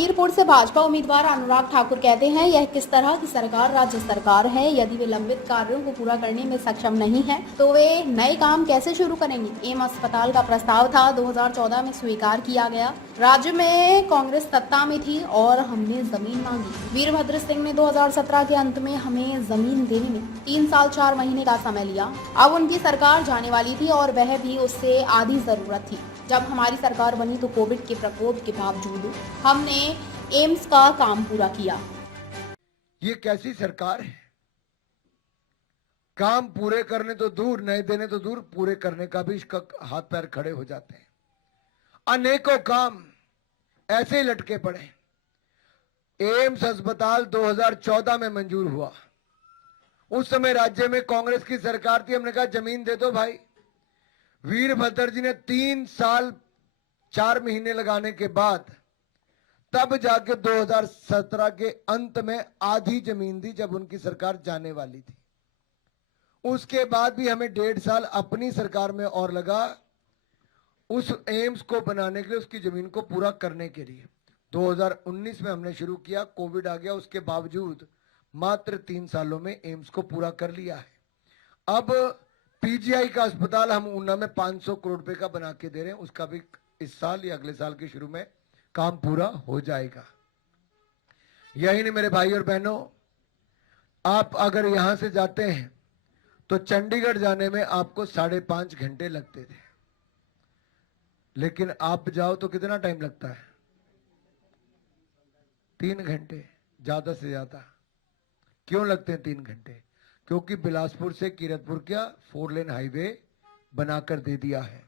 हमीरपुर से भाजपा उम्मीदवार अनुराग ठाकुर कहते हैं, यह किस तरह की सरकार राज्य सरकार है। यदि वे लंबित कार्यों को पूरा करने में सक्षम नहीं है तो वे नए काम कैसे शुरू करेंगे। एम्स अस्पताल का प्रस्ताव था, 2014 में स्वीकार किया गया। राज्य में कांग्रेस सत्ता में थी और हमने जमीन मांगी। वीरभद्र सिंह ने 2017 के अंत में हमें जमीन देने में 3 साल 4 महीने का समय लिया। अब उनकी सरकार जाने वाली थी और वह भी उससे आधी जरूरत थी। जब हमारी सरकार बनी तो कोविड के प्रकोप के बावजूद हमने एम्स का काम पूरा किया। ये कैसी सरकार है? काम पूरे करने तो दूर, नहीं देने तो दूर, पूरे करने का भी इसका हाथ पैर खड़े हो जाते हैं। अनेकों काम ऐसे ही लटके पड़े। एम्स अस्पताल 2014 में मंजूर हुआ। उस समय राज्य में कांग्रेस की सरकार थी। हमने कहा जमीन दे दो भाई। वीरभद्र जी ने 3 साल 4 महीने लगाने के बाद तब जाके 2017 के अंत में आधी जमीन दी, जब उनकी सरकार जाने वाली थी। उसके बाद भी हमें 1.5 साल अपनी सरकार में और लगा उस एम्स को बनाने के लिए, उसकी जमीन को पूरा करने के लिए। 2019 में हमने शुरू किया, कोविड आ गया। उसके बावजूद मात्र 3 सालों में एम्स को पूरा कर लिया है। अब पीजीआई का अस्पताल हम ऊना में 500 करोड़ रुपए का बना के दे रहे हैं। उसका भी इस साल या अगले साल के शुरू में काम पूरा हो जाएगा। यही नहीं मेरे भाई और बहनों, आप अगर यहां से जाते हैं तो चंडीगढ़ जाने में आपको 5.5 घंटे लगते थे, लेकिन आप जाओ तो कितना टाइम लगता है? 3 घंटे ज्यादा से ज्यादा। क्यों लगते हैं 3 घंटे? क्योंकि बिलासपुर से कीरतपुर का 4 लेन हाईवे बनाकर दे दिया है।